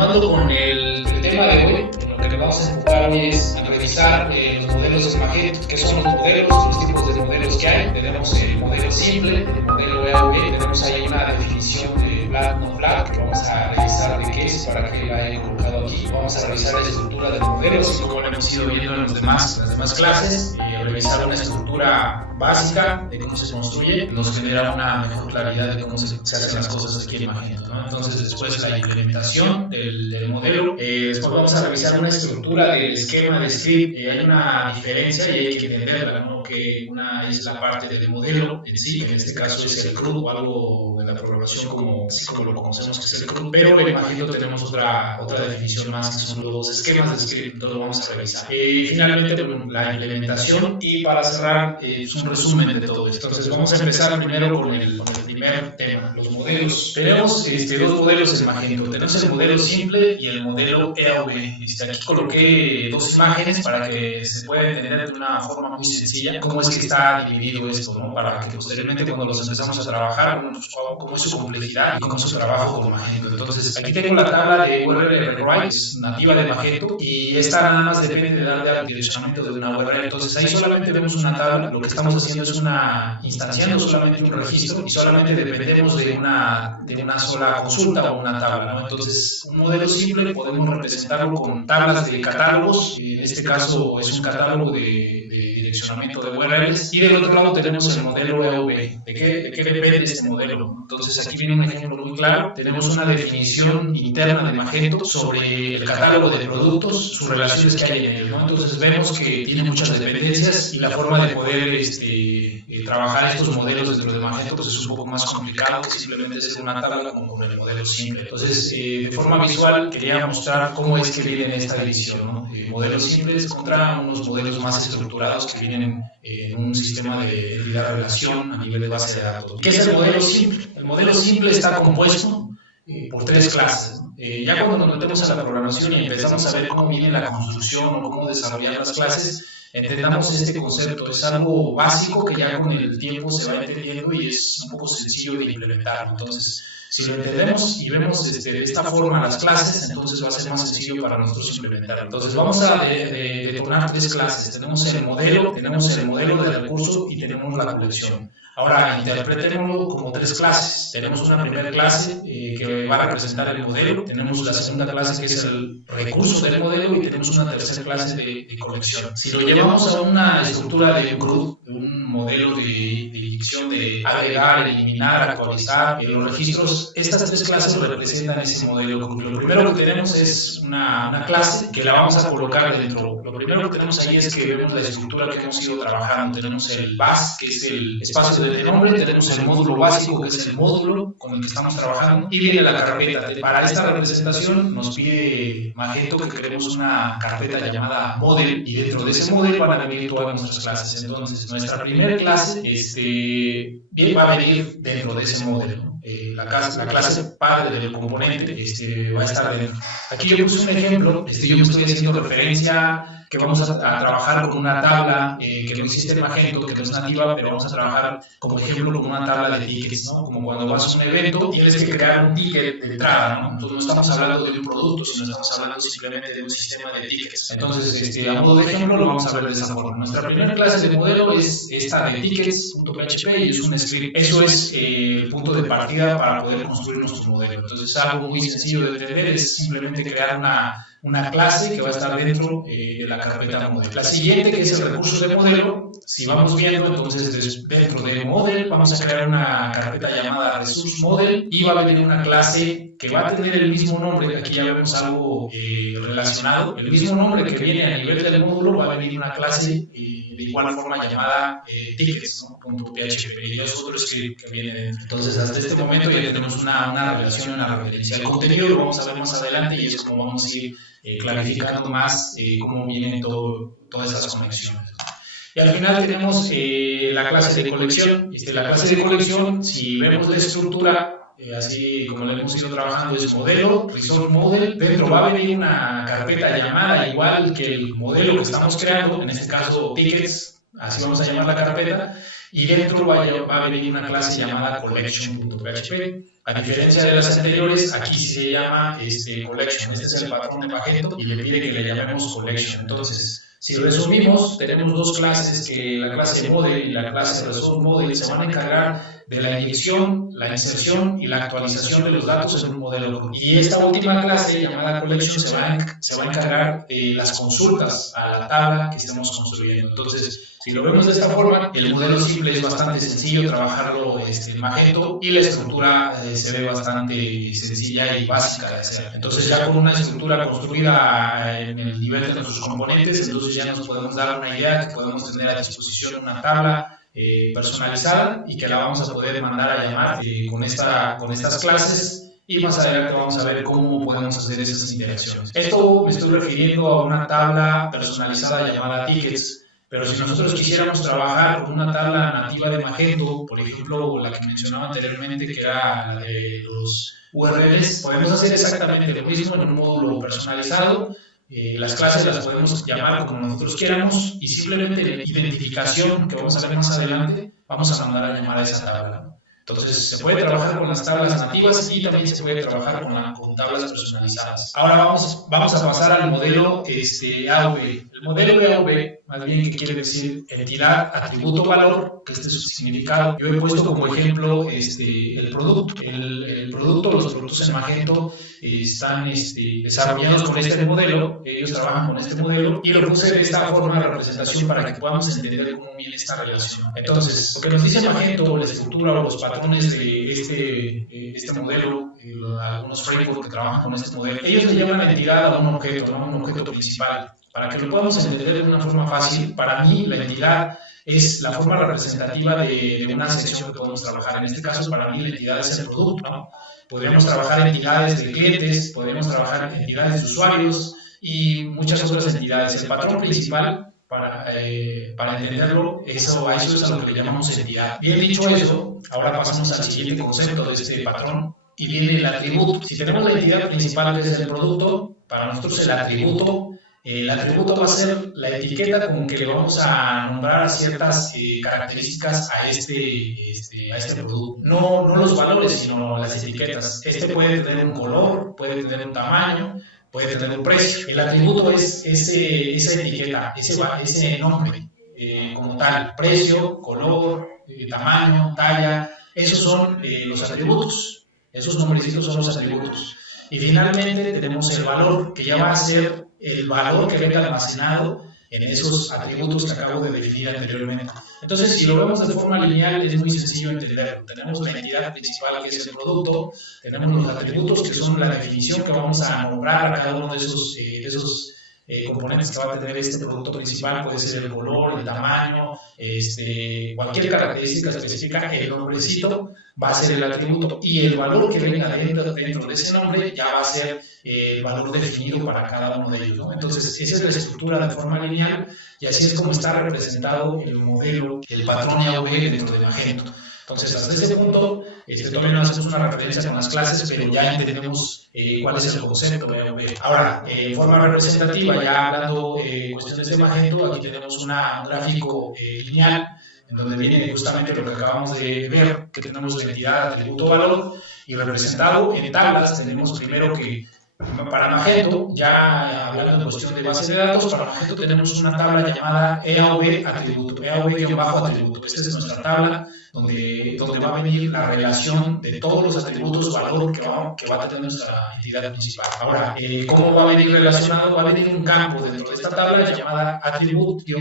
continuando con el tema de hoy, lo que vamos a enfocar hoy es a revisar los modelos de Magento. ¿Qué son los modelos? Los tipos de modelos que hay. Tenemos el modelo simple, el modelo EAV, tenemos ahí una definición de black, no black, que vamos a revisar de qué es, para que la haya colocado aquí. Vamos a revisar la estructura de modelos, como lo hemos ido viendo en las demás clases, revisar una estructura básica de cómo se construye, nos genera una mejor claridad de cómo se hacen las cosas aquí en Magento, ¿no? Entonces después la implementación del modelo, después vamos a revisar una estructura del esquema de script. Hay una diferencia y hay que entenderla, ¿no? Que una es la parte del modelo en sí, que en este caso es el CRUD o algo de la programación así como lo conocemos que es el CRUD, pero en Magento tenemos otra definición más, que son los esquemas de script. Entonces lo vamos a revisar. Finalmente la implementación, y para cerrar es un resumen de todo esto. Entonces vamos a empezar primero con el primer tema, los modelos. Tenemos dos modelos en Magento. Tenemos el modelo simple y el modelo EAV. Aquí coloqué dos imágenes para que se pueda entender de una forma muy sencilla cómo es que está dividido esto, ¿no? Para que posteriormente cuando los empezamos a trabajar, cómo es su complejidad y cómo es su trabajo con Magento. Entonces aquí tengo la tabla de URL Rights nativa de Magento, y esta nada más depende de darle al direccionamiento de una URL. Entonces ahí solamente vemos una tabla. Lo que estamos haciendo es instanciando solamente un registro y solamente dependemos de una sola consulta o una tabla, ¿no? Entonces un modelo simple podemos representarlo con tablas de catálogos. En este caso es un catálogo de direccionamiento de URLs, y del otro lado tenemos el modelo EAV. ¿De qué depende este modelo? Entonces aquí viene un ejemplo muy claro. Tenemos una definición interna de Magento sobre el catálogo de productos, sus relaciones que hay en él, ¿no? Entonces vemos que tiene muchas dependencias, y la forma de poder trabajar estos modelos dentro de Magento pues es un poco más complicado que simplemente hacer una tabla como con el modelo simple. Entonces de forma visual quería mostrar cómo es que viene esta división, ¿no? Modelos simples contra unos modelos más estructurados que vienen en un sistema de relación a nivel de base de datos. ¿Qué es el modelo simple? El modelo simple está compuesto por tres clases. Ya cuando nos metemos a la programación y empezamos a ver cómo viene la construcción o cómo desarrollar las clases, entendamos este concepto. Es algo básico que ya con el tiempo se va entendiendo y es un poco sencillo de implementar. Entonces, si lo entendemos y vemos de esta forma las clases, entonces va a ser más sencillo para nosotros implementar. Entonces vamos a detonar tres clases. Tenemos el modelo de recurso y tenemos la colección. Ahora interpretémoslo como tres clases. Tenemos una primera clase que va a representar el modelo, tenemos la segunda clase que es el recurso del modelo, y tenemos una tercera clase de colección. Si lo llevamos a una estructura de CRUD, un modelo de dirección de agregar, eliminar, actualizar los registros, estas tres clases representan ese modelo. Lo primero que tenemos es una clase que la vamos a colocar dentro. Lo primero que tenemos ahí es que vemos la estructura que hemos ido trabajando. Tenemos el bus, que es el espacio de nombre, tenemos el módulo básico, que es el módulo con el que estamos trabajando, y viene la carpeta. Para esta representación nos pide Magento que creemos una carpeta llamada model, y dentro de ese model van a venir todas nuestras clases. Entonces nuestra primera clase va a venir dentro de ese modelo. La clase padre del componente va a estar dentro. Aquí yo puse un ejemplo. Yo me estoy haciendo referencia que vamos a trabajar con una tabla que no existe en Magento, que no es nativa, pero vamos a trabajar como ejemplo con una tabla de tickets, ¿no? Como cuando vas a un evento tienes que crear un ticket de entrada, ¿no? Entonces no estamos hablando de un producto, sino estamos hablando simplemente de un sistema de tickets. Entonces a modo de ejemplo lo vamos a ver de esa forma. Nuestra primera clase de modelo es esta de tickets.php, y es un script. Eso es el punto de partida para poder construir nuestro modelo. Entonces algo muy sencillo de entender es simplemente crear una clase que va a estar dentro de la carpeta model. La siguiente, que es el recurso de modelo, si vamos viendo, entonces dentro de model vamos a crear una carpeta llamada resource model, y va a venir una clase que va a tener el mismo nombre. Aquí ya vemos algo relacionado. El mismo nombre que viene a nivel del módulo va a venir una clase de igual forma llamada tickets, ¿no? .php, y es otro script que viene dentro. Entonces hasta este momento ya tenemos una relación, una referencia. El contenido lo vamos a ver más adelante, y es como vamos a ir clarificando más cómo vienen todas esas conexiones. Y al final tenemos la clase de colección. La clase de colección, si vemos la estructura, así como lo hemos ido trabajando, es modelo, resource model. Dentro va a venir una carpeta llamada igual que el modelo que estamos creando, en este caso tickets, así vamos a llamar la carpeta, y dentro va a venir una clase llamada collection.php. A diferencia de las anteriores, aquí se llama collection. Este es el patrón de Magento y le pide que le llamemos collection. Entonces, si resumimos, tenemos dos clases, que la clase model y la clase result model se van a encargar de la inyección, la inserción y la actualización de los datos en un modelo. Y esta última clase, llamada collection, se va a encargar de las consultas a la tabla que estamos construyendo. Entonces, si lo vemos de esta forma, el modelo simple es bastante sencillo trabajarlo en Magento, y la estructura se ve bastante sencilla y básica de hacer. Entonces, ya con una estructura construida en el nivel de nuestros componentes, entonces ya nos podemos dar una idea que podemos tener a disposición una tabla personalizada y que la vamos a poder mandar a llamar con estas clases, y más adelante vamos a ver cómo podemos hacer esas interacciones. Esto me estoy refiriendo a una tabla personalizada llamada tickets, pero si nosotros quisiéramos trabajar con una tabla nativa de Magento, por ejemplo la que mencionaba anteriormente, que era la de los URLs, podemos hacer exactamente lo mismo en un módulo personalizado. Las clases las podemos llamar como nosotros quieramos, y simplemente la identificación que vamos a ver más adelante vamos a mandar a llamar a esa tabla. Entonces se puede trabajar con las tablas nativas y también se puede trabajar con tablas personalizadas. Ahora vamos a pasar al modelo AV. El modelo AV, más bien, que quiere decir entidad, atributo, valor, que este es su significado. Yo he puesto como ejemplo el producto. Los productos en Magento están desarrollados con este modelo, ellos trabajan con este modelo, y lo puse de esta forma de representación para que podamos entender cómo viene esta relación. Entonces, lo que nos dice Magento, la estructura o los patrones de este modelo, algunos frameworks que trabajan con este modelo, ellos le llaman la entidad a un objeto principal. Para que lo podamos entender de una forma fácil, para mí la entidad es la forma representativa de una sección que podemos trabajar. En este caso, para mí la entidad es el producto, ¿no? Podríamos trabajar entidades de clientes, podríamos trabajar entidades de usuarios y muchas otras entidades. El patrón principal, para entenderlo, eso es a lo que le llamamos entidad. Bien dicho eso, ahora pasamos al siguiente concepto de este patrón, y viene el atributo. Si tenemos la entidad principal, que es el producto, para nosotros el atributo va a ser la etiqueta con que le vamos a nombrar ciertas características a este producto. No los valores, sino las etiquetas. Puede tener un color, puede tener un tamaño, puede tener un precio. El atributo es esa etiqueta, ese nombre como tal: precio, color, tamaño, talla. Esos son los atributos. Esos nombrecitos son los atributos. Y finalmente tenemos el valor, que ya va a ser el valor que venga almacenado en esos atributos que acabo de definir anteriormente. Entonces, si lo vemos de forma lineal, es muy sencillo entenderlo. Tenemos la entidad principal, que es el producto, tenemos los atributos, que son la definición que vamos a nombrar a cada uno de esos componentes que va a tener este producto principal. Puede ser el color, el tamaño, cualquier característica específica. El nombrecito va a ser el atributo, y el valor que venga dentro de ese nombre ya va a ser el valor definido para cada uno de ellos, ¿no? Entonces, esa es la estructura de forma lineal, y así es como está representado el modelo, el patrón AV dentro de Magento. Entonces, hasta este punto, todavía no hacemos una referencia con las clases, pero ya entendemos cuál es el concepto de AV. Ahora, en forma representativa, ya hablando cuestiones de Magento, aquí tenemos un gráfico lineal, en donde viene justamente lo que acabamos de ver, que tenemos la entidad, atributo, valor, y representado en tablas. Tenemos primero que para Magento, ya hablando en cuestión de base de datos, para Magento tenemos una tabla llamada EAV atributo, EAV-atributo. Esta es nuestra tabla donde va a venir la relación de todos los atributos valor que va a tener nuestra entidad principal. Ahora, ¿cómo va a venir relacionado? Va a venir un campo dentro de esta tabla llamada attribute-id.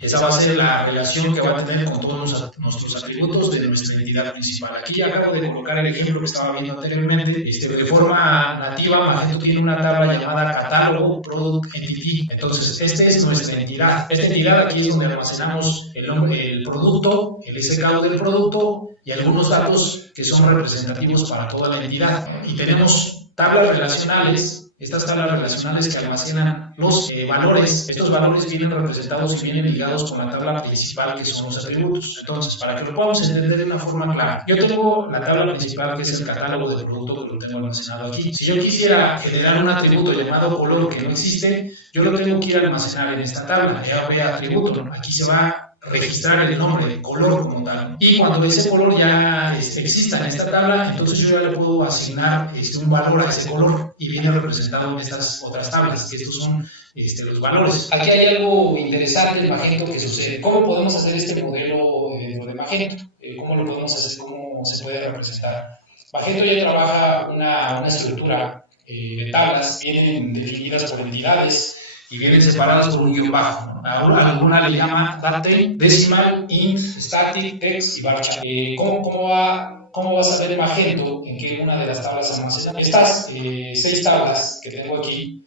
Esa va a ser la relación que va a tener con todos nuestros atributos de nuestra entidad principal. Aquí acabo de colocar el ejemplo que estaba viendo anteriormente. De forma nativa, Magento tiene una tabla llamada catálogo product entity. Entonces, esta es nuestra entidad. Esta entidad aquí es donde almacenamos el producto, el SKU del producto y algunos datos que son representativos para toda la entidad. Y tenemos tablas relacionales estas tablas relacionales que almacenan los valores. Estos valores vienen representados y vienen ligados con la tabla principal, que son los atributos. Entonces, para que lo podamos entender de una forma clara, yo tengo la tabla principal, que es el catálogo de producto, que lo tengo almacenado aquí. Si yo quisiera generar un atributo llamado color que no existe, yo lo tengo que ir a almacenar en esta tabla, EAB atributo. Aquí se va a registrar el nombre de color como tal. Y cuando ese color ya exista en esta tabla, entonces yo ya le puedo asignar un valor a ese color y viene representado en estas otras tablas, que estos son los valores. Aquí hay algo interesante de Magento que sucede. ¿Cómo podemos hacer este modelo de Magento? ¿Cómo lo podemos hacer? ¿Cómo se puede representar? Magento ya trabaja una estructura de tablas, vienen definidas por entidades y vienen separadas por un guión bajo, ¿no? Alguna le llama date, decimal, int, static, text y varchar. ¿Cómo va a saber Magento en qué una de las tablas almacena? Estas 6 tablas que tengo aquí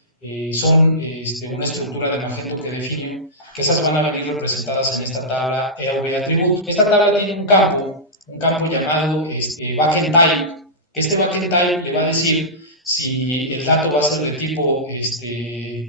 son una estructura de Magento que define que esas van a venir representadas en esta tabla EAB Attribute. Esta tabla tiene un campo llamado backend type, que este backend type le va a decir si el dato va a ser de tipo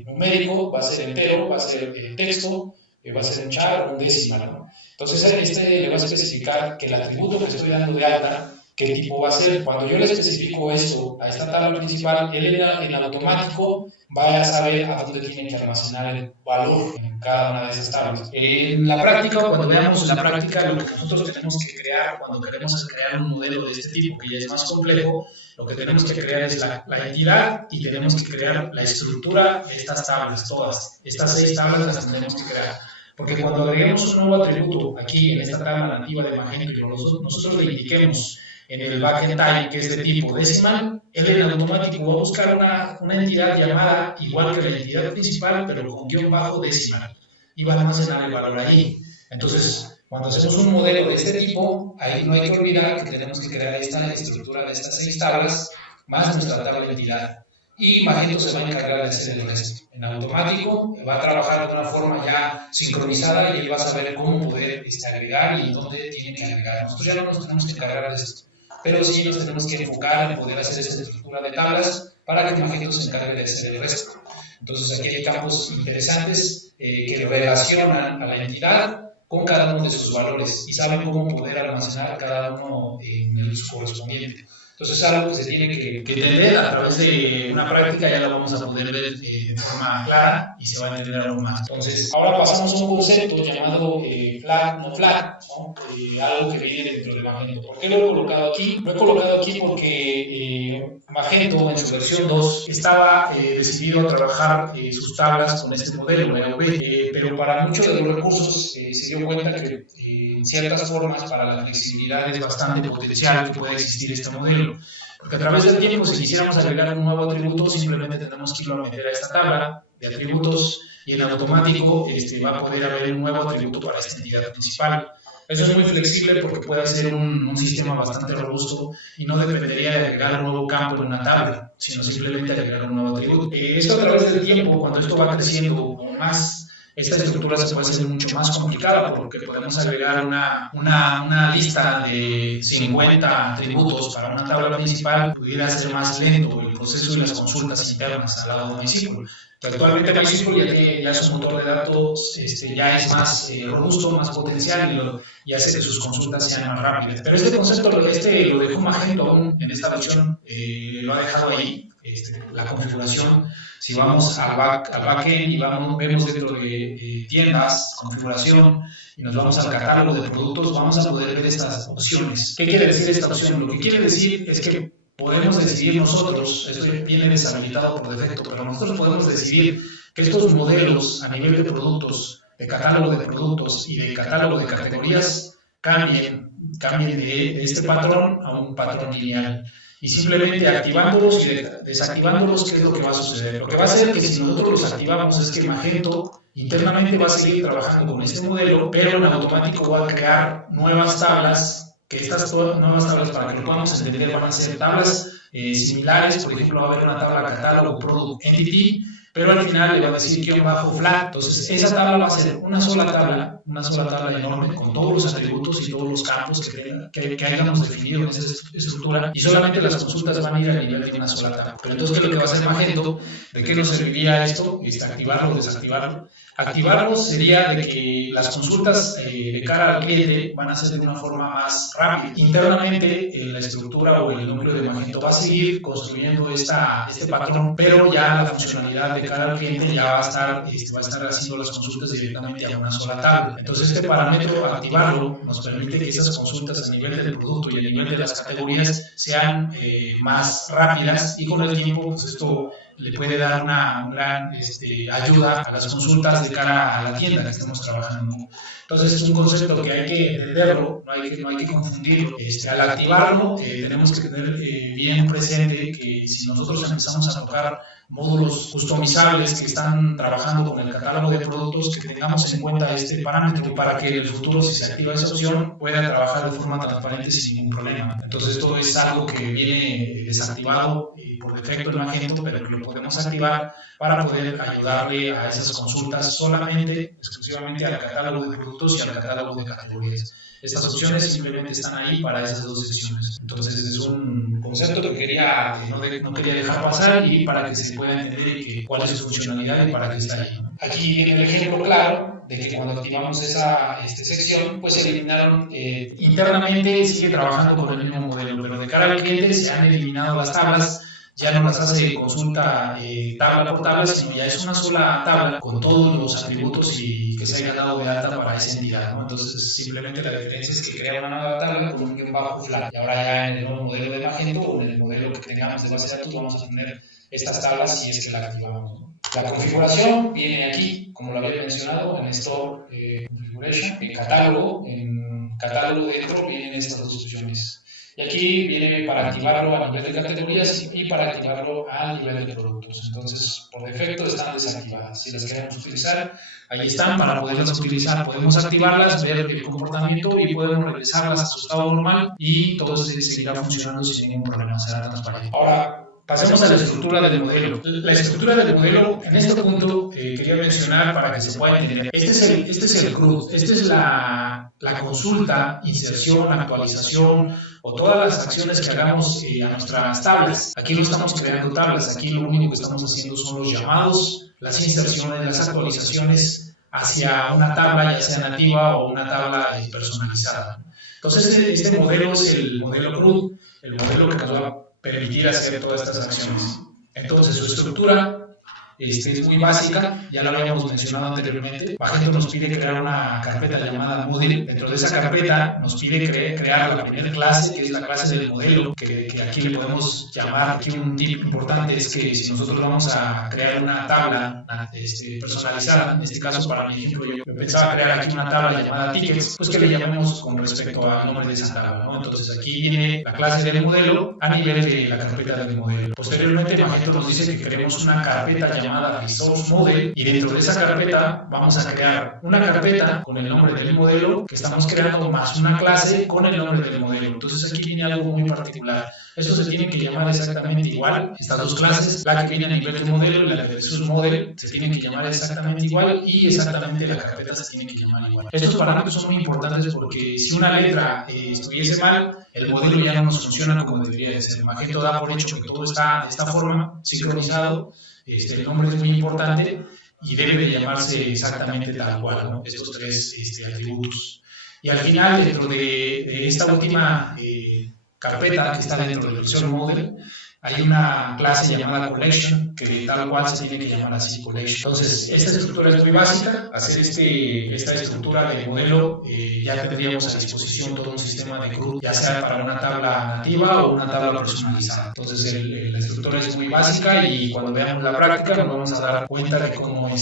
numérico, va a ser entero, va a ser texto, va a ser un char o un decimal, ¿no? Entonces le va a especificar que el atributo que estoy dando de alta, qué tipo va a ser. Cuando yo le especifico eso a esta tabla principal, él en automático va a saber a dónde tiene que almacenar el valor en cada una de esas tablas. En la práctica, cuando veamos la práctica, lo que nosotros tenemos que crear cuando queremos crear un modelo de este tipo, que ya es más complejo, lo que tenemos que crear es la entidad y tenemos que crear la estructura de estas tablas, todas. Estas 6 tablas las tenemos que crear. Porque cuando agreguemos un nuevo atributo aquí en esta tabla nativa de Magento y nosotros le indiquemos en el backend type que es de tipo decimal, él en automático va a buscar una entidad llamada igual que la entidad principal, pero con guión bajo decimal, y va a almacenar el valor ahí. Entonces, cuando hacemos un modelo de este tipo, ahí no hay que olvidar que tenemos que crear esta estructura de estas 6 tablas, más nuestra tabla de entidad. Y Magento se va a encargar de hacer el resto. En automático va a trabajar de una forma ya sincronizada y va a saber cómo poder agregar y dónde tiene que agregar. Nosotros ya no nos tenemos que encargar de esto, pero sí nos tenemos que enfocar en poder hacer esta estructura de tablas para que Magento se encargue de hacer el resto. Entonces aquí hay campos interesantes que relacionan a la entidad con cada uno de sus valores y saben cómo poder almacenar cada uno en el uso correspondiente. Entonces es algo que se tiene que entender a través de una práctica, ya lo vamos a poder ver de forma clara y se va a entender aún más. Entonces ahora pasamos a un concepto llamado flag, no flag, ¿no? Algo que viene dentro de Magento. ¿Por qué lo he colocado aquí? Lo he colocado aquí porque Magento en su versión 2 estaba decidido a trabajar sus tablas con este modelo EAB, pero para muchos de los recursos se dio cuenta que en ciertas formas para la flexibilidad es bastante potencial que pueda existir este modelo. Porque a través del tiempo, si quisiéramos agregar un nuevo atributo, simplemente tenemos que irlo a meter a esta tabla de atributos y en automático va a poder haber un nuevo atributo para esta entidad principal. Eso es muy flexible porque puede ser un sistema bastante robusto y no dependería de agregar un nuevo campo en una tabla, sino simplemente agregar un nuevo atributo. Esto a través del tiempo, cuando esto va creciendo más, esta estructura se puede hacer mucho más complicada porque podemos agregar una lista de 50 atributos para una tabla principal, pudiera ser más lento el proceso y las consultas internas al lado de MySQL. Actualmente MySQL ya su motor de datos ya es más robusto, más potencial y hace que sus consultas sean más rápidas. Pero este concepto lo dejó Magento aún en esta versión, lo ha dejado ahí, la configuración. Si vamos al backend y vemos dentro de tiendas, configuración, y nos vamos al catálogo de productos, vamos a poder ver estas opciones. ¿Qué quiere decir esta opción? Lo que quiere decir es que podemos decidir nosotros, esto viene deshabilitado por defecto, pero nosotros podemos decidir que estos modelos a nivel de productos, de catálogo de productos y de catálogo de categorías cambien de este patrón a un patrón lineal. Y simplemente activándolos y desactivándolos, ¿qué es lo que va a suceder? Lo que va a hacer es que si nosotros los activamos es que Magento internamente va a seguir trabajando con este modelo, pero en automático va a crear nuevas tablas, que estas nuevas tablas, para que lo podamos entender, van a ser tablas similares. Por ejemplo, va a haber una tabla catálogo product entity pero al final le va a decir guión bajo flat. Entonces esa tabla va a ser una sola tabla enorme con todos los atributos y todos los campos que hayamos definido en esa estructura, y solamente las consultas van a ir a nivel de una sola tabla. Pero entonces, ¿qué es lo que va a hacer Magento? ¿De qué nos serviría esto? Activarlo o desactivarlo. Activarlo sería de que las consultas de cara al cliente van a ser de una forma más rápida. Internamente, la estructura o el núcleo de Magento va a seguir construyendo este patrón, pero ya la funcionalidad de cara al cliente ya va a estar haciendo las consultas directamente a una sola tabla. Entonces, este parámetro, activarlo, nos permite que esas consultas a nivel del producto y a nivel de las categorías sean más rápidas, y con el tiempo, pues esto le puede dar una gran ayuda a las consultas de cara a la tienda que estemos trabajando. Entonces es un concepto que hay que entenderlo, no hay que confundirlo. Al activarlo tenemos que tener bien presente que si nosotros empezamos a tocar módulos customizables que están trabajando con el catálogo de productos, que tengamos en cuenta este parámetro para que en el futuro, si se activa esa opción, pueda trabajar de forma transparente sin ningún problema. Entonces esto es algo que viene desactivado por defecto en Magento, pero que lo podemos activar para poder ayudarle a esas consultas solamente, exclusivamente al catálogo de productos y al catálogo de categorías. Estas opciones simplemente están ahí para esas dos sesiones. Entonces es un concepto que no quería dejar pasar, y para que se pueda entender cuál es su funcionalidad y para qué está ahí. Aquí viene el ejemplo claro de que cuando activamos esa sección, pues se eliminaron, internamente sigue trabajando con el mismo modelo, pero de cara al cliente se han eliminado las tablas. Ya no las hace consulta tabla por tabla, sino ya es una sola tabla con todos los atributos y que se haya dado de alta para esa entidad, ¿no? Entonces simplemente la diferencia es que crea una nueva tabla con un guión bajo flat. Y ahora ya en el nuevo modelo de Magento o en el modelo que tengamos de base de datos vamos a tener estas tablas si es que la activamos, ¿no? La configuración viene aquí, como lo había mencionado, en Store Configuration, en catálogo dentro vienen estas dos opciones. Y aquí viene para activarlo a nivel de categorías y para activarlo a nivel de productos. Entonces, por defecto están desactivadas. Si las queremos utilizar, ahí están para poderlas utilizar. Podemos activarlas, ver el comportamiento y podemos regresarlas a su estado normal y todo seguirá funcionando sin ningún problema, será transparente. Ahora, pasemos a la estructura del modelo. La estructura del modelo, en este punto, quería mencionar para que se pueda entender. Este es el CRUD, esta es la consulta, inserción, actualización o todas las acciones que hagamos a nuestras tablas. Aquí no estamos creando tablas, aquí lo único que estamos haciendo son los llamados, las inserciones, las actualizaciones hacia una tabla, ya sea nativa o una tabla personalizada. Entonces, este modelo es el modelo CRUD, el modelo que nos va a permitir hacer todas estas acciones. Entonces, su estructura es muy básica, ya lo habíamos mencionado anteriormente. Magento nos pide crear una carpeta llamada Model. Dentro de esa carpeta nos pide crear la primera clase, que es la clase del modelo, que aquí le podemos llamar. Aquí un tip importante es que si nosotros vamos a crear una tabla personalizada, en este caso para mi ejemplo yo pensaba crear aquí una tabla llamada tickets, pues que le llamemos con respecto al nombre de esa tabla, ¿no? Entonces aquí viene la clase del modelo a nivel de la carpeta del modelo. Posteriormente Magento nos dice que creemos una carpeta llamada Resource Model, y dentro de esa carpeta vamos a crear una carpeta con el nombre del modelo que estamos creando más una clase con el nombre del modelo. Entonces aquí viene algo muy particular. Eso se tiene que llamar exactamente igual. Estas dos clases, la que viene a nivel del modelo y la de Resource Model, se tienen que llamar exactamente igual, y exactamente la carpeta se tiene que llamar igual. Estos parámetros son muy importantes porque si una letra estuviese mal, el modelo ya no nos funciona como debería de ser. Magento da por hecho que todo está de esta forma, sincronizado. El nombre es muy importante y debe de llamarse exactamente tal cual, ¿no? Estos tres atributos. Y al final, dentro de esta última carpeta que está dentro del Resource Model, hay una clase llamada Collection, que tal cual se tiene que llamar así, Collection. Entonces, esta estructura es muy básica. Hacer esta estructura de modelo, ya tendríamos a disposición todo un sistema de CRUD, ya sea para una tabla nativa o una tabla personalizada. Entonces, la estructura es muy básica, y cuando veamos la práctica nos vamos a dar cuenta de cómo,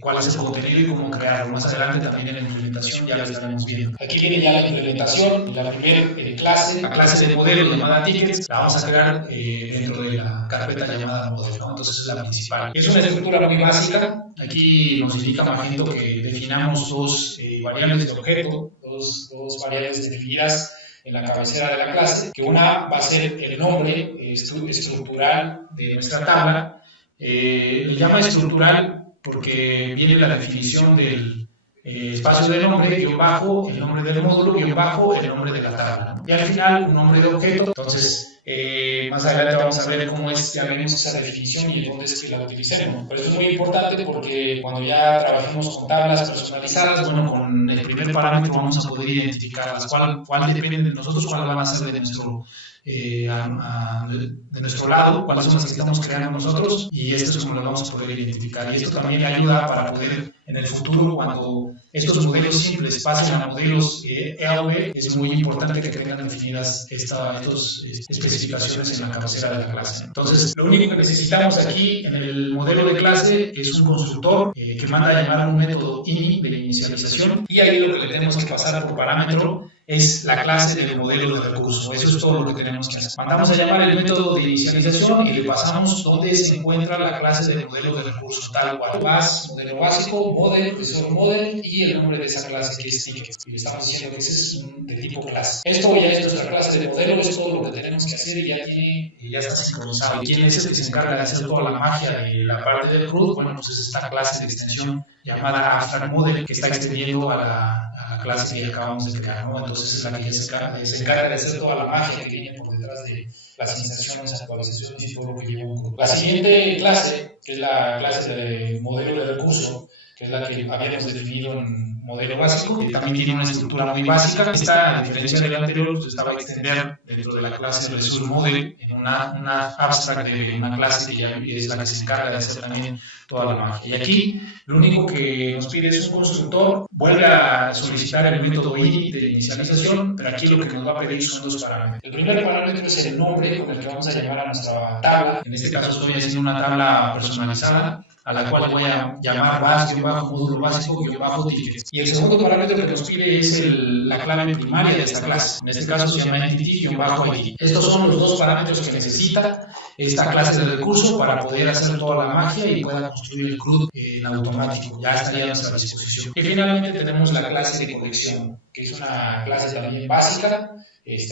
cuál es el contenido y cómo crearlo. Más adelante también en la implementación ya lo estaremos viendo. Aquí viene ya la implementación, la primera clase, la clase de modelo llamada Tickets, la vamos a crear dentro de la carpeta llamada modelo, ¿no? Entonces es la principal. Es una estructura muy básica. Aquí nos indica Magento que definamos dos variables de objeto, dos variables definidas en la cabecera de la clase, que una va a ser el nombre estructural de nuestra tabla, Le llama estructural porque viene la definición del espacio de nombre, guión bajo, el nombre del módulo, guión bajo, el nombre de la tabla, ¿no? Y al final un nombre de objeto. Entonces, más adelante vamos a ver cómo es que haremos esa definición y dónde es que la utilicemos. Pero eso es muy importante porque cuando ya trabajemos con tablas personalizadas, bueno, con el primer parámetro vamos a poder identificar cuál depende de nosotros, cuál va a ser de nuestro lado, cuáles son las que estamos creando nosotros, y esto es como lo vamos a poder identificar. Y esto también ayuda para poder, en el futuro, cuando estos modelos simples pasen a modelos EAV, es muy importante que tengan definidas estas especificaciones en la cabecera de la clase. Entonces, lo único que necesitamos aquí en el modelo de clase es un constructor que manda a llamar a un método ini de inicialización, y ahí lo que le tenemos que pasar por parámetro es la clase del modelo de recurso. Eso es todo lo que tenemos que hacer. Mandamos a llamar el método de inicialización y le pasamos dónde se encuentra la clase del modelo de recurso, tal cual. Modelo básico, model, profesor model, y el nombre de esa clase que es ticket. Y le estamos diciendo que ese es de tipo clase. Esto ya es nuestra clase de modelo, es todo lo que tenemos que hacer y ya está sincronizado. ¿Y quién es el que se encarga de hacer toda la magia de la parte del root? Bueno, pues es esta clase de extensión llamada abstract model que está extendiendo a la clase que ya acabamos de crear, ¿no? Entonces es la que se encarga de hacer toda la magia que viene por detrás de las instalaciones, actualizaciones y todo lo que lleva un grupo. La siguiente clase, que es la clase de modelo de recurso, que es la que habíamos definido en modelo básico, que también tiene una estructura muy básica. Esta, a diferencia de la anterior, se estaba a extender dentro de la clase Resource Model en una abstract de una clase que ya es la que se encarga de hacer también toda la magia. Y aquí lo único que nos pide es un constructor, vuelve a solicitar el método ini de inicialización, pero aquí lo que nos va a pedir son dos parámetros. El primer parámetro es el nombre con el que vamos a llamar a nuestra tabla. En este caso estoy haciendo una tabla personalizada, a la cual voy a llamar módulo básico, tickets. Y el segundo parámetro que nos pide es la clave primaria de esta clase. En este caso se llama entity-id. Estos son los dos parámetros que necesita esta clase de recurso para poder hacer toda la magia y pueda construir el CRUD en automático. Ya estaría a nuestra disposición. Y finalmente tenemos la clase de colección, que es una clase también básica.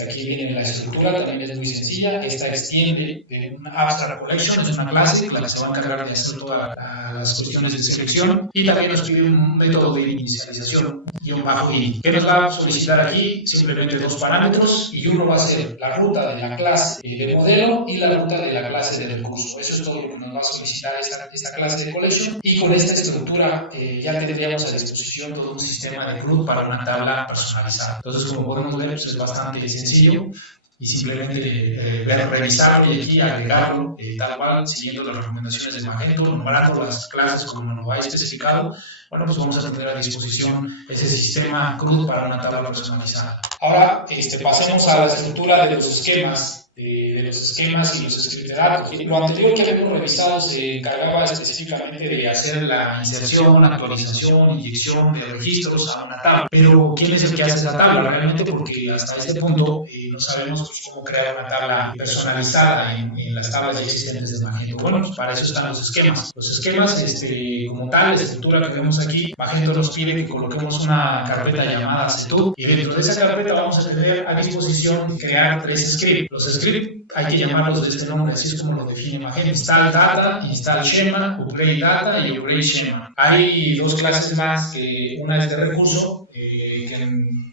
Aquí viene la estructura, también es muy sencilla. Esta extiende de una abstract collection, es una clase que se va a encargar de hacer todas las cuestiones de selección, y también nos pide un método de inicialización -i. ¿Qué nos va a solicitar aquí? Simplemente dos parámetros, y uno va a ser la ruta de la clase de modelo y la ruta de la clase de recurso. Eso es todo lo que nos va a solicitar esta clase de collection, y con esta estructura ya tendríamos a disposición todo un sistema de CRUD para una tabla personalizada. Entonces, como podemos ver, pues es bastante sencillo, y simplemente revisarlo y aquí agregarlo tal cual, siguiendo las recomendaciones de Magento, nombrando las clases como nos va especificado. Bueno, pues vamos a tener a disposición ese sistema CRUD para una tabla personalizada. Ahora pasemos a la estructura de los esquemas. Y los scripts de datos. Lo anterior que habíamos revisado se encargaba específicamente de hacer la inserción, actualización, inyección de registros a una tabla. Pero ¿quién es el que hace esa tabla? Realmente, porque hasta este punto no sabemos cómo crear una tabla personalizada en las tablas ya existentes de Magento. Bueno, pues para eso están los esquemas. Los esquemas, como tal, la estructura que vemos aquí, Magento nos pide que coloquemos una carpeta llamada setup, y dentro de esa carpeta vamos a tener a disposición crear tres scripts. Los scripts hay que llamarlos de este nombre, así es como lo define Magento: install data, install schema, upgrade data y upgrade schema. Hay dos clases más, que una es de recurso, que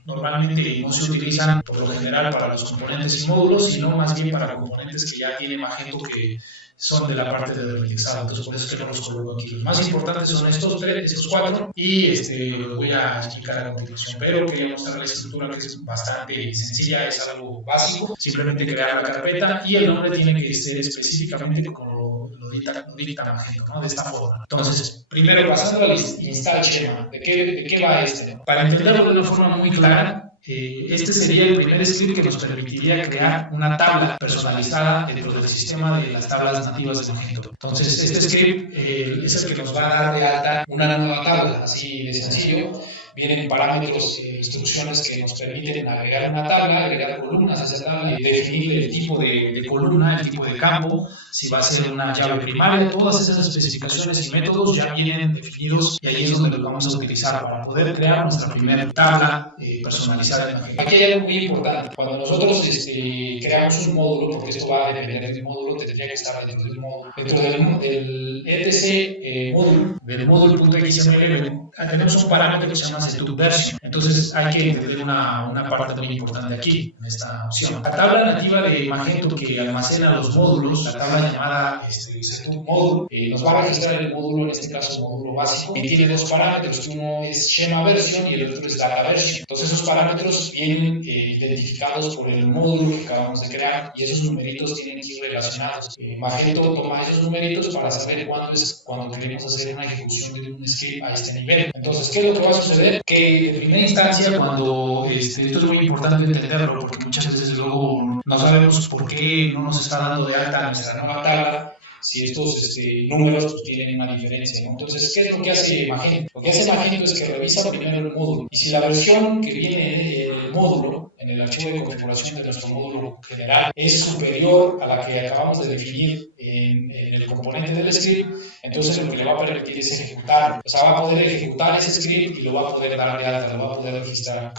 normalmente no se utilizan por lo general para los componentes y módulos, sino más bien para componentes que ya tiene Magento, que son de la parte de indexado. Entonces, por eso es que no los coloco aquí. Los más importantes son estos cuatro, y los voy a explicar a continuación. Pero quería mostrar la estructura, que es bastante sencilla, es algo básico. Simplemente crear la carpeta, y el nombre tiene que ser específicamente como lo dicta Magento, ¿no? De esta forma. Entonces, primero, pasando al install schema, ¿de qué va este? Para entenderlo de una forma muy clara, este sería el primer script que nos permitiría crear una tabla personalizada dentro del sistema de las tablas nativas de Magento. Entonces, este script es el que nos va a dar de alta una nueva tabla, así de sencillo. vienen parámetros, instrucciones que nos permiten agregar una tabla, agregar columnas a esa tabla, definir el tipo de columna, el tipo de campo, si va a ser una llave primaria. Todas esas especificaciones y métodos ya vienen definidos y ahí es donde los vamos a utilizar para poder crear nuestra primera tabla personalizada de Magento. Aquí hay algo muy importante. Cuando nosotros creamos un módulo, porque esto va a depender del módulo, tendría que estar dentro del módulo. Dentro del etc módulo, del módulo.xml, tenemos un parámetro que se llama setupversion. Entonces hay que entender una parte muy importante aquí, en esta opción. La tabla nativa de Magento que almacena los módulos, la tabla llamada setupmódulo, nos va a registrar el módulo, en este caso el módulo básico, y tiene dos parámetros, uno es schema version y el otro es data version. Entonces esos parámetros vienen identificados por el módulo que acabamos de crear y esos numeritos tienen que ir relacionados. Magento toma esos numeritos para saber cuándo queremos hacer una ejecución de un script a este nivel. Entonces, ¿qué es lo que va a suceder? Que en primera instancia, cuando esto es muy importante entenderlo, porque muchas veces luego no sabemos por qué no nos está dando de alta nuestra nueva tabla, si estos números tienen una diferencia, ¿no? Entonces, ¿qué es lo que hace Magento? Lo que hace Magento es que revisa primero el módulo y si la versión que viene del módulo, en el archivo de configuración de nuestro módulo general, es superior a la que acabamos de definir en el componente del script, entonces lo que le va a permitir es ejecutar. O sea, va a poder ejecutar ese script y lo va a poder dar de alta, lo va a poder registrar.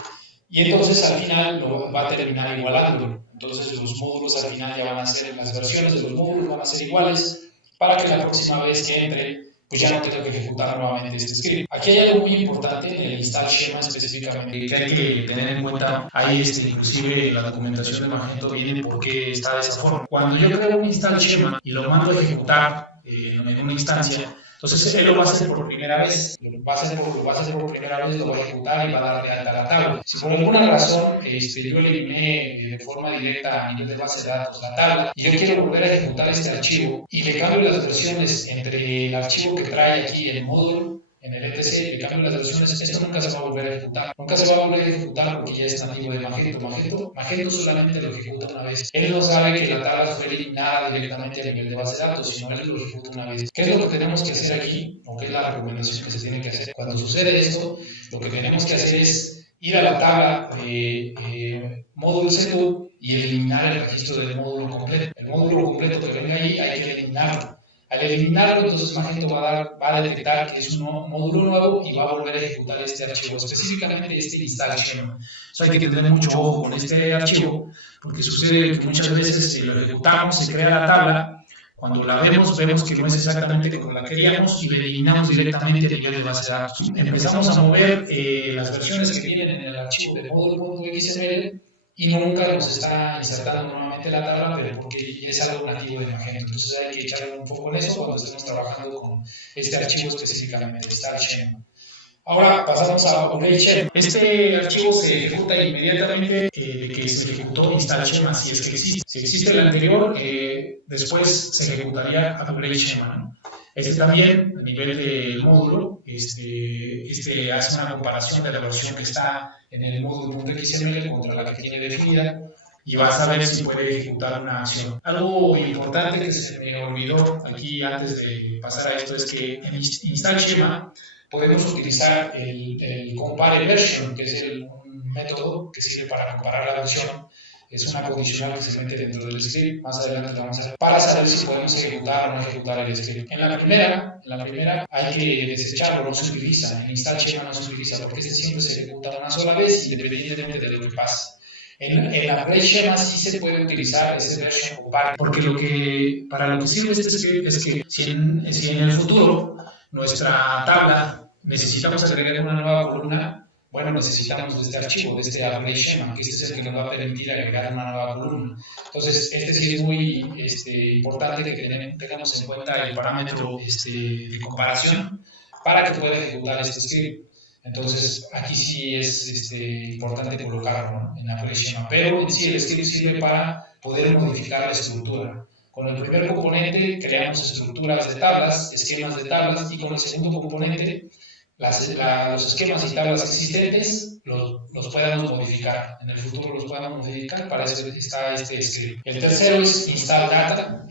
Y entonces al final lo va a terminar igualándolo. Entonces los módulos al final ya van a ser, las versiones de los módulos van a ser iguales para que la próxima vez que entre, pues ya no tenga que ejecutar nuevamente este script. Aquí hay algo muy importante en el install schema específicamente que hay que tener en cuenta. Ahí inclusive la documentación de Magento viene porque está de esa forma. Cuando yo creo un install schema y lo mando a ejecutar en una instancia, entonces él lo va a hacer por primera vez, lo va a hacer por primera vez, lo va a ejecutar y va a dar de alta la tabla. Si por alguna razón yo eliminé de forma directa a nivel de base de datos la tabla y yo quiero volver a ejecutar este archivo y le cambio las versiones entre el archivo que trae aquí el módulo, en el etc, le cambio las versiones, esto nunca se va a volver a ejecutar. Nunca se va a volver a ejecutar porque ya es nativo de Magento. Magento solamente lo ejecuta una vez. Él no sabe que la tabla fue eliminada directamente a nivel de base de datos, sino él lo ejecuta una vez. ¿Qué es lo que tenemos que hacer aquí? ¿O qué es la recomendación que se tiene que hacer? Cuando sucede esto, lo que tenemos que hacer es ir a la tabla módulo setup y eliminar el registro del módulo completo. El módulo completo que venga ahí hay que eliminarlo. Al eliminarlo, entonces Magento va a detectar que es un módulo nuevo y va a volver a ejecutar este archivo, específicamente este install schema. Eso hay que tener mucho ojo con este archivo, porque sucede que muchas veces lo ejecutamos, se crea la tabla, cuando la vemos que no es exactamente como la queríamos y la eliminamos directamente del nivel de base de datos. Empezamos a mover las versiones que vienen en el archivo de módulo.xml y nunca nos está insertando nuevamente la tabla, pero porque es algo nativo de Magento. Entonces hay que echarle un foco en eso cuando estemos trabajando con este archivo específicamente, install schema. Ahora pasamos a upgrade schema. Este archivo se ejecuta inmediatamente que se ejecutó install schema, si es que existe. Si existe el anterior, después se ejecutaría upgrade schema, ¿no? También, a nivel del módulo, hace una comparación de la versión que está en el módulo.xml contra la que tiene definida y va a saber si puede ejecutar una acción. Algo importante que se me olvidó aquí antes de pasar a esto es que en install schema podemos utilizar el compare version, que es un método que sirve para comparar la versión. Es una condicional que se mete dentro del script, más adelante lo vamos a hacer, para saber si podemos ejecutar o no ejecutar el script. En la primera hay que desecharlo, no se utiliza, en install schema no se utiliza, porque siempre se ejecuta una sola vez independientemente de lo que pase. En upgrade schema sí se puede utilizar ese version compare, porque para lo que sirve este script es que si en el futuro nuestra tabla necesitamos agregar una nueva columna, bueno, necesitamos de este archivo, de este upgrade schema, que este es el que nos va a permitir agregar una nueva columna. Entonces, sí es muy importante que tengamos en cuenta el parámetro de comparación para que pueda ejecutar este script. Entonces, aquí sí es importante colocarlo, ¿no?, en upgrade schema. Pero en sí el script sirve para poder modificar la estructura. Con el primer componente creamos estructuras de tablas, esquemas de tablas, y con el segundo componente los esquemas y tablas existentes los podamos modificar. En el futuro los podamos modificar, para eso está este script. El tercero es install data.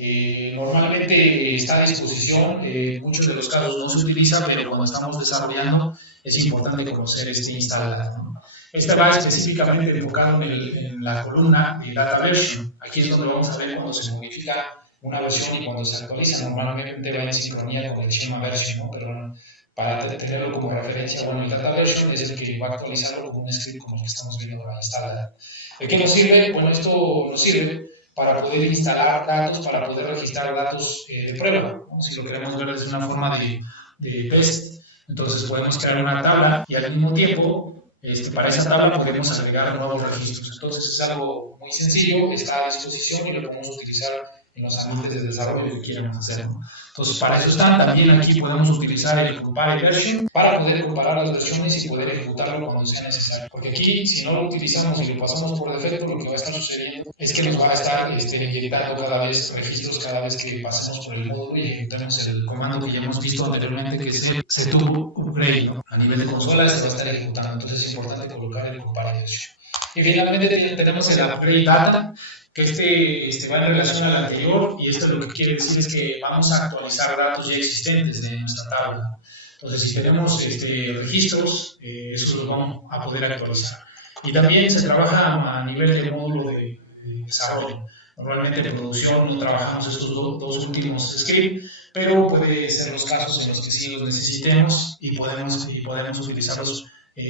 Normalmente está a disposición, en muchos de los casos no se utiliza, pero cuando estamos desarrollando es importante conocer este install data, ¿no? Este va específicamente enfocado en la columna data version. Aquí es donde vamos a ver cuando se modifica una versión y cuando se actualiza. Normalmente va en sincronía con el schema version, ¿no? Pero para tenerlo como referencia, bueno, el data version es el que va a actualizarlo con un script como el que estamos viendo la instalada. ¿De qué nos sirve? Bueno, esto nos sirve para poder instalar datos, para poder registrar datos de prueba, ¿no? Si lo queremos ver desde una forma de test, entonces podemos crear una tabla y al mismo tiempo para esa tabla podemos agregar nuevos registros. Entonces es algo muy sencillo, está a disposición y lo podemos utilizar en los ambientes de desarrollo que quieramos hacer, ¿no? Entonces para eso están. También aquí podemos utilizar el compare version para poder comparar las versiones y poder ejecutarlo cuando sea necesario. Porque aquí, si no lo utilizamos y lo pasamos por defecto, lo que va a estar sucediendo es que nos va a estar inyectando cada vez registros cada vez que pasemos por el módulo y ejecutemos el comando que ya hemos visto anteriormente, que es el setup upgrade, ¿no? A nivel de consola se va a estar ejecutando. Entonces es importante colocar el compare version. Y finalmente tenemos el upgrade data, que va en relación al anterior, y esto lo que quiere decir es que vamos a actualizar datos ya existentes de nuestra tabla. Entonces, si tenemos registros, esos los vamos a poder actualizar. Y también se trabaja a nivel de módulo de desarrollo. Normalmente en producción no trabajamos esos dos últimos scripts, pero puede ser los casos en los que sí los necesitemos y podemos utilizarlos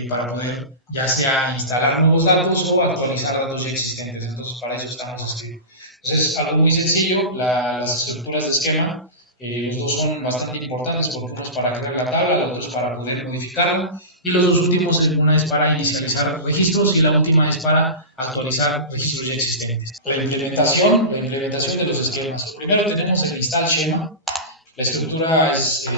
para poder ya sea instalar nuevos datos o actualizar datos ya existentes. Entonces para eso estamos Entonces es algo muy sencillo. Las estructuras de esquema, los dos son bastante importantes, porque uno es para crear la tabla, los otros para poder modificarla, y los dos últimos, una es para inicializar registros y la última es para actualizar registros ya existentes. La implementación de los esquemas. Primero tenemos el install schema. La estructura es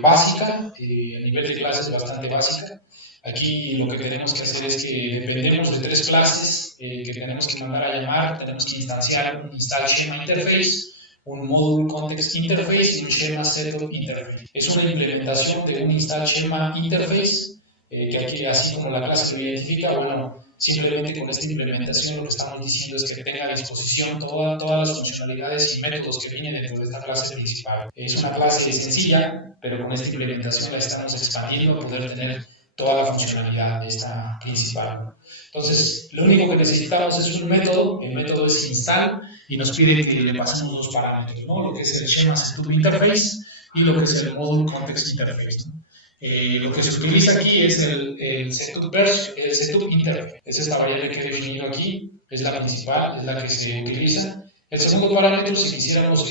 básica, a nivel de clase es bastante básica. Aquí lo que tenemos que hacer es que dependemos de tres clases que tenemos que mandar a llamar. Tenemos que instanciar un install schema interface, un module context interface y un schema setup interface. Es una implementación de un install schema interface que aquí, así como la clase lo identifica, bueno, simplemente con esta implementación lo que estamos diciendo es que tenga a disposición todas las funcionalidades y métodos que vienen dentro de esta clase principal. Es una clase sencilla, pero con esta implementación la estamos expandiendo a poder tener toda la funcionalidad de esta principal. Entonces, lo único que necesitamos es un método. El método es install y nos pide que le pasemos dos parámetros, ¿no? Lo que es el schema setup interface y lo que es el module context interface, ¿no? Lo que se utiliza aquí es el setup interface. Es esta variable que he definido aquí, es la principal, es la que se utiliza. El segundo parámetro, si quisiéramos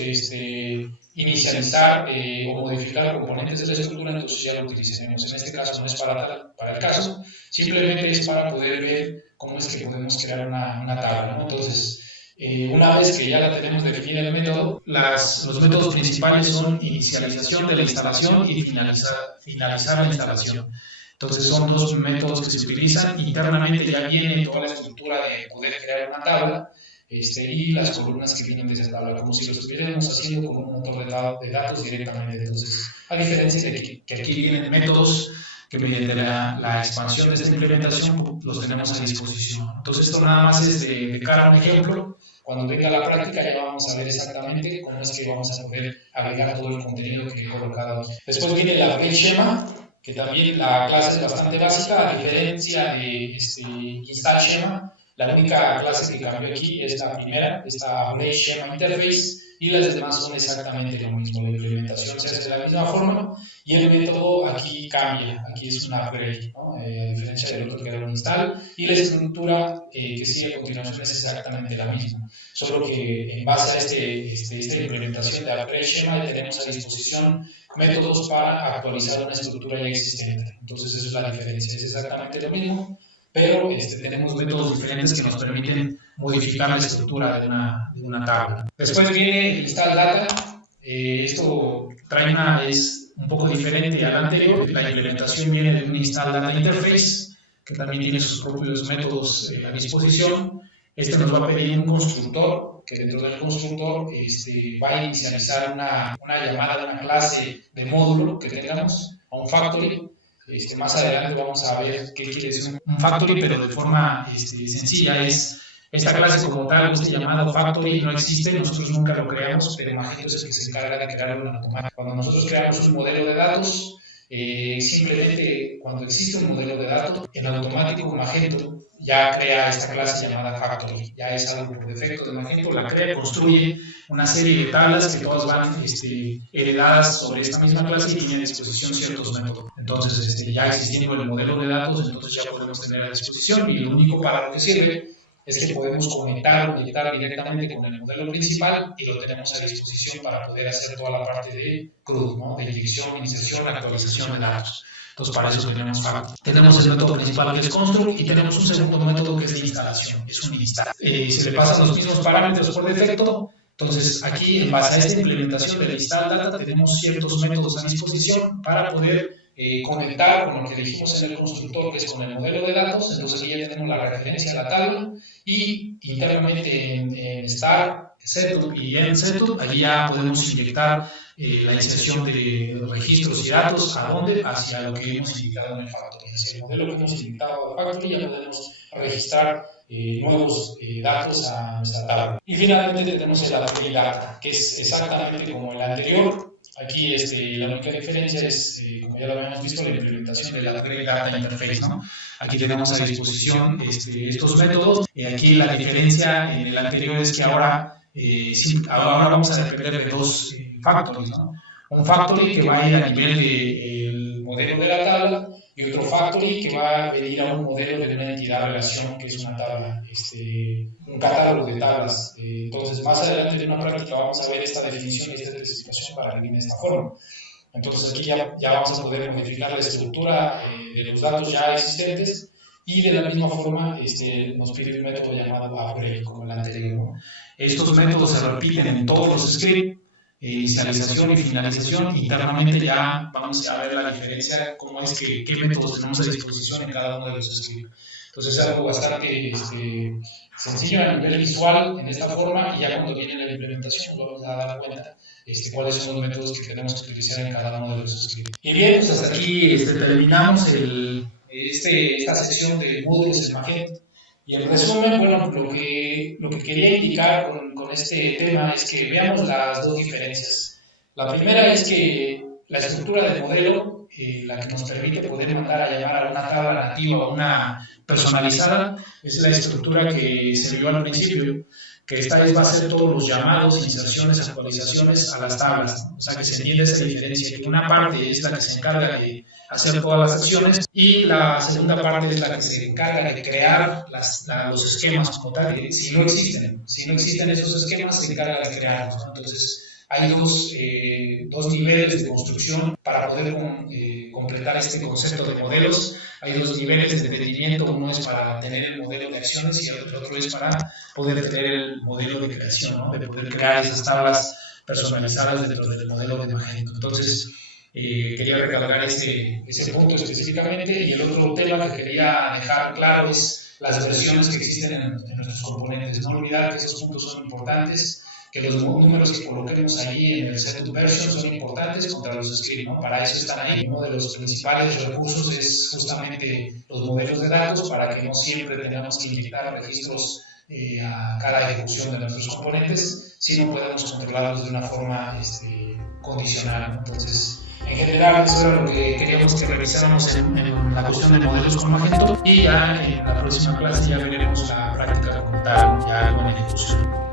inicializar o modificar componentes de la estructura, entonces ya lo utilizaremos. En este caso no es para el caso, simplemente es para poder ver cómo es que podemos crear una tabla, ¿no? Entonces, una vez que ya la tenemos definida el método, los métodos principales son inicialización de la instalación y finalizar la instalación. Entonces son dos métodos que se utilizan. Internamente ya viene toda la estructura de poder crear una tabla y las columnas que vienen de esa tabla, como si lo estuviéramos haciendo con un motor de datos directamente. Entonces, a diferencia de que aquí vienen métodos que mediante la expansión de esta implementación los tenemos a disposición. Entonces esto nada más es de cara a un ejemplo. Cuando venga la práctica ya vamos a ver exactamente cómo es que vamos a poder agregar todo el contenido que he colocado aquí. Después viene la upgrade schema, que también la clase es bastante básica, a diferencia de install schema. La única clase que cambió aquí es la primera, esta upgrade schema interface, y las demás son exactamente lo mismo. La implementación se hace de la misma forma y el método aquí cambia. Aquí es una upgrade, ¿no? A diferencia del otro que era un install, y la estructura que sigue a continuación es exactamente la misma. Solo que en base a esta implementación de upgrade schema ya tenemos a disposición métodos para actualizar una estructura ya existente. Entonces esa es la diferencia, es exactamente lo mismo, pero tenemos métodos diferentes que nos permiten modificar la estructura de una tabla. Después viene el install data. Esto es un poco diferente al anterior. La implementación viene de un install data interface, que también tiene sus propios métodos a disposición. Nos va a pedir un constructor, que dentro del constructor va a inicializar una llamada de una clase de módulo que tengamos, a un factory. Más adelante vamos a ver qué quiere decir un factory, pero de forma sencilla. Esta clase como tal, llamado factory, no existe, nosotros nunca lo creamos, pero Magento es el que se encarga de crearlo en automático. Cuando nosotros creamos un modelo de datos, simplemente cuando existe un modelo de datos, en automático Magento ya crea esta clase llamada factory. Ya es algo por defecto de Magento, la crea, construye una serie de tablas que todas van heredadas sobre esta misma clase y tiene a disposición ciertos métodos. Entonces, ya existiendo el modelo de datos, entonces ya podemos tener a disposición, y lo único para lo que sirve es que podemos conectar o editar directamente con el modelo principal y lo tenemos a disposición para poder hacer toda la parte de CRUD, ¿no? De inyección, iniciación, actualización de datos. Entonces, para eso tenemos factory. Tenemos el método principal que es construct y tenemos un segundo método que es de instalación, es un install. Se le pasan los mismos parámetros por defecto. Entonces, aquí, en base a esta implementación del install data, tenemos ciertos métodos a disposición para poder conectar con lo que dijimos en el constructor, que es con el modelo de datos. Entonces, aquí ya tenemos la referencia a la tabla, y internamente en start, setup y end setup, aquí ya podemos inyectar la inserción de registros y datos. ¿A dónde? Hacia lo que hemos indicado en el factory. Hacia el modelo que hemos indicado en el factory ya podemos registrar nuevos datos a nuestra tabla. Y finalmente tenemos el API Data, que es exactamente como el anterior. Aquí la única diferencia es, como ya lo habíamos visto, la implementación de la API Data Interface, ¿no? Aquí tenemos a disposición estos métodos. Aquí la diferencia en el anterior es que ahora vamos a depender de dos factories, ¿no? Un factory que va a ir a nivel del modelo de la tabla, y otro factory que va a venir a un modelo de una entidad relación, que es una tabla, un catálogo de tablas. Entonces, más adelante en una práctica vamos a ver esta definición y esta especificación para venir de esta forma. Entonces, aquí ya vamos a poder modificar la estructura de los datos ya existentes, y de la misma forma nos pide un método llamado upgrade, como el anterior, ¿no? Estos métodos se repiten en todos los scripts. Inicialización y finalización. Internamente ya vamos a ver la diferencia, cómo es qué métodos tenemos a disposición en cada uno de los scripts. Entonces es algo bastante sencillo a nivel visual en esta forma, y ya cuando viene la implementación vamos a dar cuenta cuáles son los métodos que tenemos que utilizar en cada uno de los scripts. Y bien, pues hasta aquí terminamos esta sesión de módulos en Magento. Y en resumen, bueno, lo que quería indicar con este tema es que veamos las dos diferencias. La primera es que la estructura del modelo, la que nos permite poder mandar a llamar a una tabla nativa o una personalizada, es la estructura que se vio al principio, que esta vez va a hacer todos los llamados, inserciones, actualizaciones a las tablas, ¿no? O sea, que se entiende esa diferencia, que una parte es la que se encarga de hacer todas las acciones, y la segunda parte es la que se encarga de crear los esquemas como tal. Si no existen esos esquemas, se encarga de crearlos, ¿no? Entonces, hay dos niveles de construcción para poder completar este concepto de modelos. Hay dos niveles de entendimiento: uno es para tener el modelo de acciones y el otro es para poder tener el modelo de creación, ¿no? De poder crear esas tablas personalizadas dentro del modelo de Magento. Entonces, quería recalcar ese punto específicamente. Y el otro tema que quería dejar claro es las versiones que existen en nuestros componentes. No olvidar que esos puntos son importantes, que los números que coloquemos ahí en el setup version son importantes contra los scripts, ¿no? Para eso están ahí. Uno de los principales recursos es justamente los modelos de datos, para que no siempre tengamos que inyectar registros a cada ejecución de nuestros componentes, sino podemos controlarlos de una forma condicional, ¿no? Entonces, en general, eso era lo que queríamos que revisáramos en la cuestión de modelos con Magento, y ya en la próxima clase ya veremos la práctica como tal, ya con ejecución.